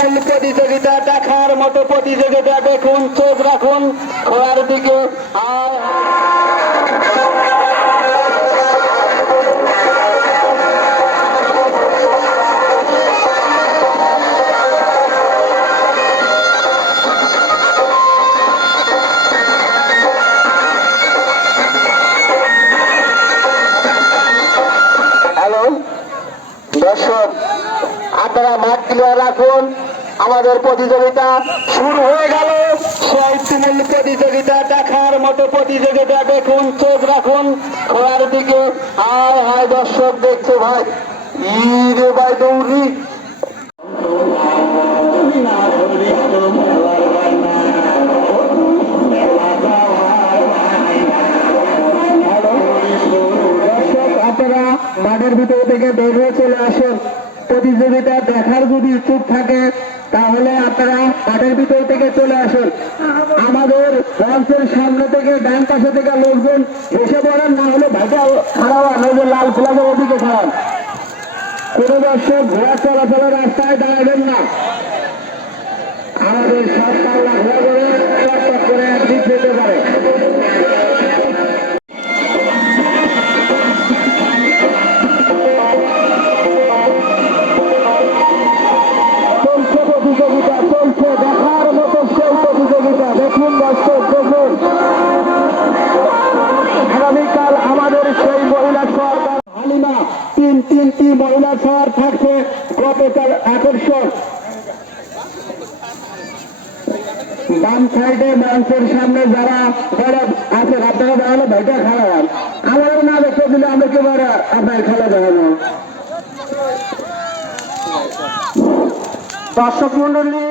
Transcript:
তুমুল প্রতিযোগিতা, দেখার মতো প্রতিযোগিতা। দেখুন, চোখ রাখুন খোলার দিকে। হ্যালো দর্শক, আপনারা মাঠ ক্লিয়ার রাখুন। আমাদের প্রতিযোগিতা শুরু হয়ে গেল। সেই তুমুল প্রতিযোগিতা, দেখার মতো প্রতিযোগিতা। দেখুন, চোখ রাখুন খোলার দিকে। হায় হায় দর্শক দেখছে ভাই, রে ভাই দৌড়ি। আপনারা মাঠের ভিতর থেকে বেরিয়ে চলে আসুন। প্রতিযোগিতা দেখার যদি ইচ্ছুক থাকে তাহলে আপনারা মাঠের ভিতর থেকে চলে আসুন। আমাদের মঞ্চের সামনে থেকে ডান পাশে থেকে লোকজন এসে পড়েন, না হলে ভাইটা খারাপ নজর লাল ফ্ল্যাগের ওদিকে খারাপ। কোনো দর্শক ঘোড়া চলাচলের রাস্তায় দাঁড়াবেন না। আমাদের সব পাল্লা ঘোরা করে একদিক যেতে পারে। প্রতিযোগিতা চলছে, দেখার মতো সেই প্রতিযোগিতা। দেখুন দর্শক, দেখুন আগামীকাল আমাদের সেই মহিলা সরকার হালিমা তিনটি মহিলা শহর থাকছে গতকাল আকর্ষণ। বাম সাইডে মঞ্চের সামনে যারা আছেন আপনারা দাঁড়ালে ভাইটা খারাপ। আমাদের না দেখতে দিলে আমরা একেবারে আপনার খেলা দেখাবো। দর্শক মন্ডলী,